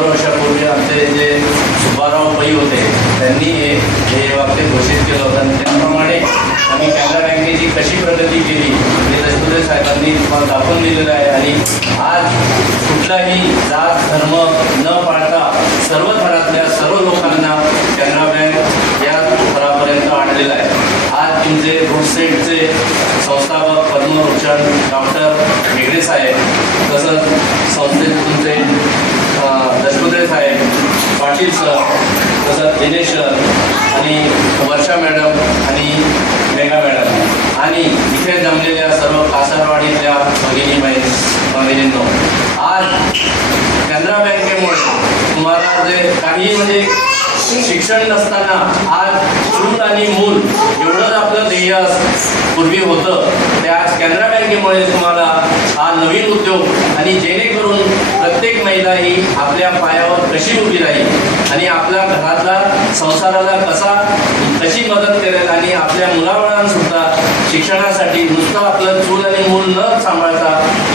शंभर वर्षापूर्वी आमचे जे सुभाराव पै होते त्यांनी हे हे वाक्य घोषित केलं होतं. आणि त्याप्रमाणे आम्ही कॅनरा बँकेची कशी प्रगती केली हे दशपुरे साहेबांनी तुम्हाला दाखवून दिलेलं आहे. आणि आज कुठलाही जात धर्म न पाळता सर्व थरातल्या सर्व लोकांना कॅनरा बँक या थरापर्यंत आणलेलं आहे. आज तुमचे रोडसेटचे संस्थापक पद्मभूषण डॉक्टर हेगडे साहेब तसंच संस्थेत तुमचे पाटील सर तसं दिनेश सर आणि वर्षा मॅडम आणि मेघा मॅडम आणि इथे जमलेल्या सर्व कासारवाडीतल्या भगिनी बहीण भगिनींनो आज कॅनरा बँकेमुळे तुम्हाला जे काही म्हणजे शिक्षण नसताना आज चूल आणि मूल एवढंच आपलं ध्येय पूर्वी होतं. त्या आज कॅनरा बँकेमुळे तुम्हाला हा नवीन उद्योग आणि जे ही आपल्या पायावर कशी उभी राहील आणि आपल्या घरातला संसाराला कसा कशी मदत करेल आणि आपल्या मुलाबाळांसुद्धा शिक्षणासाठी नुसतं आपलं चूल आणि मूल न सांभाळता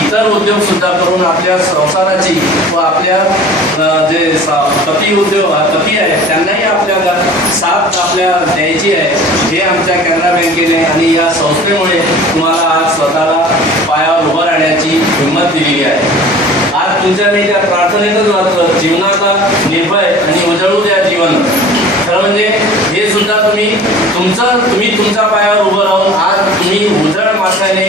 इतर उद्योग सुद्धा करून आपल्या संसाराची व आपल्या जे पती उद्योग पती आहेत त्यांनाही आपल्याला साथ आपल्या द्यायची आहे. हे आमच्या कॅनरा बँकेने आणि या संस्थेमुळे तुम्हाला आज स्वतःला पायावर उभं राहण्याची हिंमत दिलेली आहे. आज त्या प्रार्थनेतच मात्र जीवनाला निर्भय आणि उजळू द्या जीवन. खरं म्हणजे हे सुद्धा तुम्ही तुमचं तुम्ही तुमच्या पायावर उभं राहून आज तुम्ही उजळ माथ्याने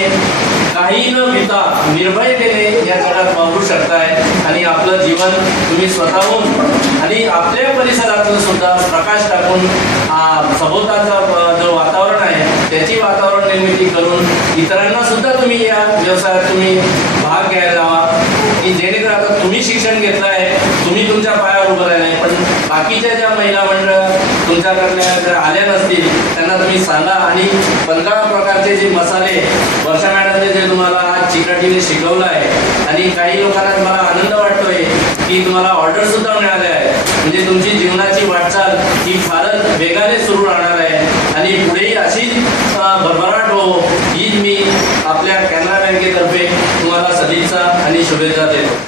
काही न भीता निर्भयतेने या जगात वापरू शकताय आणि आपलं जीवन तुम्ही स्वतःहून आणि आपल्या परिसरातलं सुद्धा प्रकाश टाकून सभोवताचा जो वातावरण आहे त्याची वातावरण निर्मिती करून इतरांना सुद्धा तुम्ही या व्यवसायात तुम्ही भाग घ्यायला हवा. की जेणेकरून आता तुम्ही शिक्षण घेतलं आहे तुम्ही तुमच्या पायावर उभं राहिलाय पण बाकीच्या ज्या महिला मंडळ तुमच्याकडल्या जर आल्या नसतील त्यांना तुम्ही सांगा. आणि पंधरा प्रकारचे जे मसाले वर्षा मॅडमने जे तुम्हाला आज चिकटीने शिकवलं आहे आणि काही लोकांना मला आनंद वाटतोय की तुम्हाला ऑर्डर सुद्धा मिळाले आहे म्हणजे तुमची जीवनाची वाटचाल ही फारच वेगाने सुरू राहणार आहे. आणि पुढेही अशीच भरभराट हो ही मी आपल्या कॅनरा बँकेतर्फे सदिच्छा आणि शुभेच्छा देतो.